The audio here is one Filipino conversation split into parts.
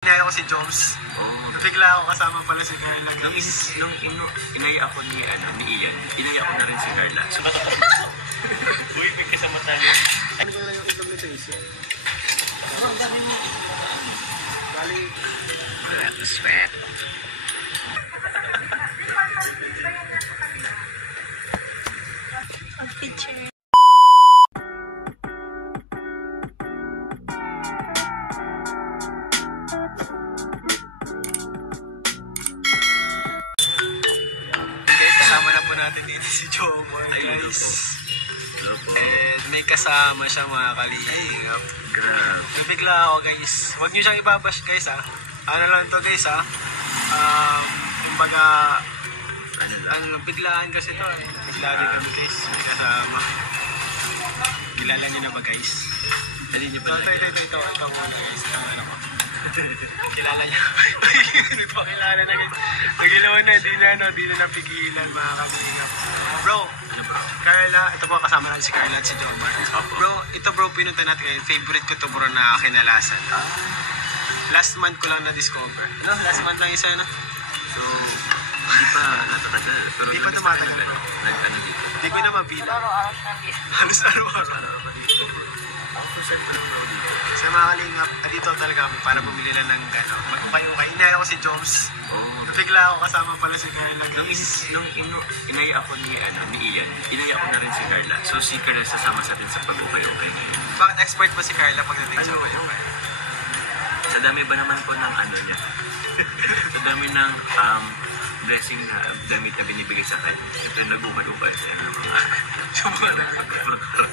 Inaya ko si Joms. Bigla ako kasama pala si Carla. Nung inaya ako ni Ian, inaya ako na rin si Carla. So, uy, may kasama tayo. Ano ko lang yung itlog ni Tracy? Ang dami mo. Bali. Sweat. Picture. Kasama na po natin dito si Jomar, guys. And may kasama siya, mga kalingap. Grabe. Nabigla ako, guys. Huwag niyo siyang ibabash, guys, ha. Ano lang to, guys, ha. Kumbaga, biglaan kasi to, eh. Biglaan dito, guys. May kasama. Kilala niyo na ba, guys? Dali niyo ba? Ito muna, guys. Ito ano ko. Kilala niya. Hindi pa kilala na, guys. Nagilaw na, di na napigilan, mga kalingap. Bro, Carla, ito po kasama natin si Carla at si Jomar. Bro, ito bro, pinunta natin ngayon. Favorite ko to bro na kinalasan. Last month ko lang na-discover. No? Last month lang isa na. So, hindi pa natatagal. Pero Hindi pa tumatagal. Nag-ano dito. Hindi ko na mabila. Halos araw-araw. Ako saan pa lang bro dito? Sa mga kalingap, dito talaga kami para bumili na ng magpapayukay. Inaya ko si Joms. Bigla ako kasama pala si Carla. Nung inaya ako ni Ian, inaya ako na rin si Carla. So si Carla sasama sa atin sa pag-upay-upay ngayon. Bakit expert ba si Carla pagdating sa upay-upay? Sa dami ba naman po ng ano niya? Sa dami ng blessing na damit na binibigay sa kanya. Ito nag-upay-upay siya ng mga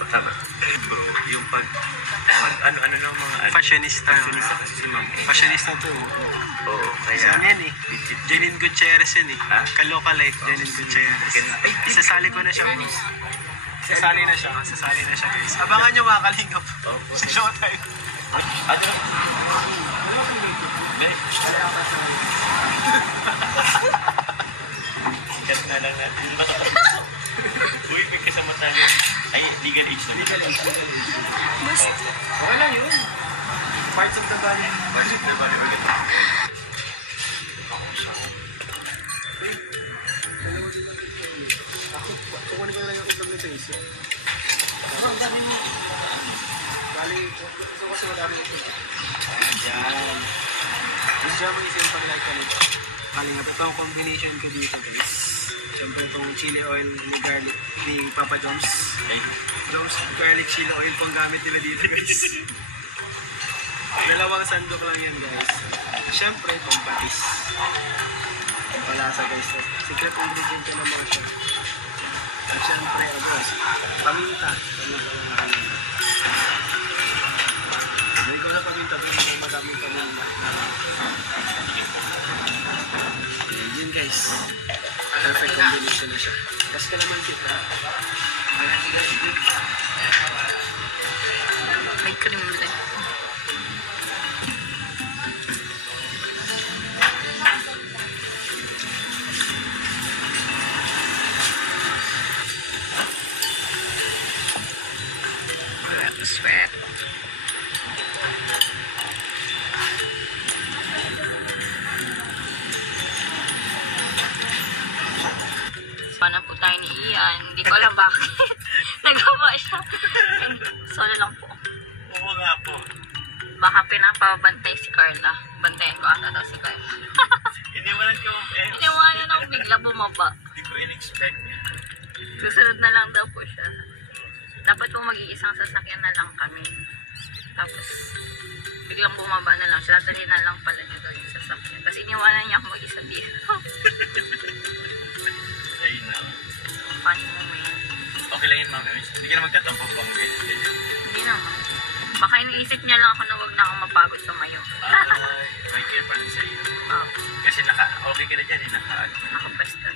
tama. Bro, yung pag ano ng mga Fashionista. Fashionista kasi si ma'am. Fashionista to. Oo, kaya Saan yan eh? Janine Gutierrez yan eh. Kalokalite Janine Gutierrez. Isasali ko na siya. Sasali na siya guys. Abangan nyo mga kalingap. Sa showtime. Ano? Sikat na lang natin. Uy, may kasama tayo. Ay, legal age na. Legal age. Okay lang yun. Parts of the body. Ako, kukunin ko na lang yung itlog ni Tracy. Ang dami mo. Bali, ito kasi madami itlog. Yan. Gusto mo isa yung pag-like ka nito. Kalingap, ito ang combination ko dito, guys. Siyempre itong chili oil ni garlic ni Papa Joms. Joms garlic chili oil po ang gamit nila dito, guys. Dalawang sandok lang yan, guys. Siyempre itong patis. Ang palasa, guys. Secret ingredient ka naman siya. At siyempre, paminta. Paminta lang namin. Hindi ko na paminta, pero may magamit paminta. Yun, guys. Perfect combination na siya. Tapos ka naman kita. May cream ulit. Sweat. Paano po tayo ni Ian? Hindi ko alam bakit. Nagawa siya. Solo lang po. Oo nga po. Baka pinapabantay si Carla. Bantayan ko ata daw si Carla. Iniwanan ko Iniwanan ako bigla bumaba. Hindi ko in-expect. Susunod na lang daw po siya. Dapat po mag-iisang sasakyan na lang kami. Tapos, biglang bumaba na lang siya. Dali na lang pala niya daw yung sasakyan. Tapos iniwanan niya ako mag-isa dito. Ayun na. Funny moment. Okay lang yun, ma'am. Hindi ka na magtatampo pang ganyan. Hindi naman. Baka iniisip niya lang ako na huwag na akong mapagod tumayo. May care pa rin sa'yo. Oh, Kasi okay ka na dyan, nakapwesto.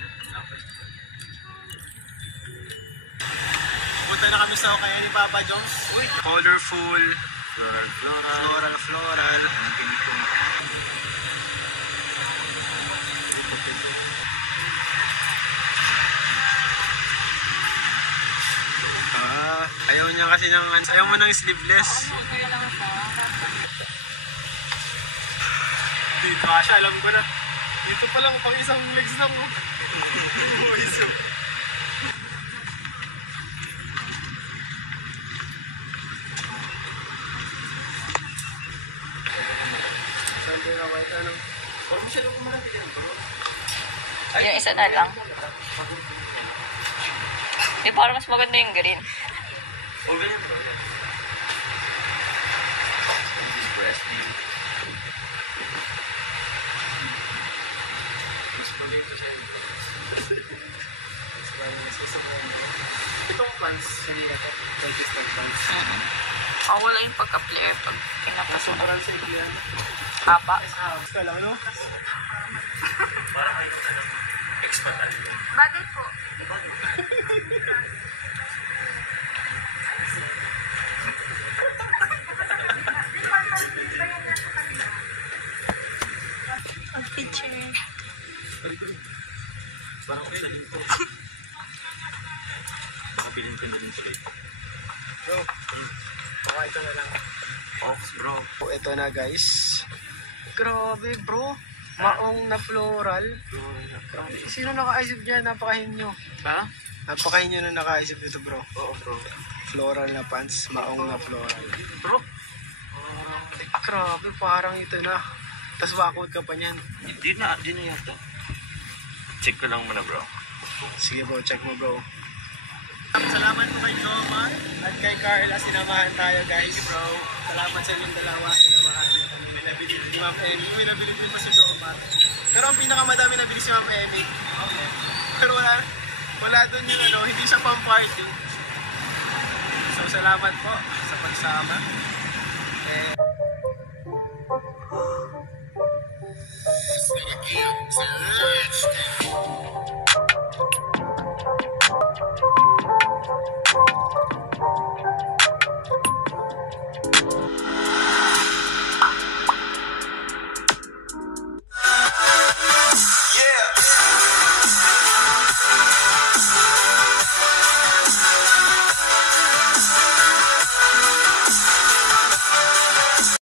Punta na kami sa kaya ni Papa Joms. Colorful. Floral. Ayaw niya kasi ayaw mo ng sleeveless. Dito siya, alam ko na. Dito pa lang, pang isang legs lang. Iso. Saan na white ano? Huwag mo siya lang kumalapit yan, bro. Yung isa na lang. Di parang mas maganda yung green. O ganyan bro, yan. This breasting. Mas maganda siya yun. Mas maganda. Itong pants, hindi ka to. Registered pants. Wala yung pagka-flare pag pinapasok. Sobrang sa ikliyan. Haba. Ka lang, no? Parang kayo ano, expat talaga. Bagay po. Ang picture. Parang okay din po. Baka bilhin ko na din sila. Bro, baka ito na lang. Ox bro. Ito na guys. Grabe bro. Maong na floral. Sino nakaisip dyan? Napakahinyo. Ha? Napakahinyo na nakaisip dito bro. Oo bro. Floral na pants. Maong na floral. Bro, Grabe, parang ito na. Tapos bakod ka pa niyan. di na yata. Check ko lang muna bro. Sige bro, check mo bro. Salamat po kay Jomar at kay Carla. Sinamahan tayo guys bro. Salamat sa inyong dalawa. Sinamahan niyo kami. May nabili ni Ma'am Emmy. May nabili din pa si Jomar. Pero ang pinakamadami nabili si Ma'am Emmy. Pero wala doon yung ano, hindi siya pang party. So salamat po sa pagsama. And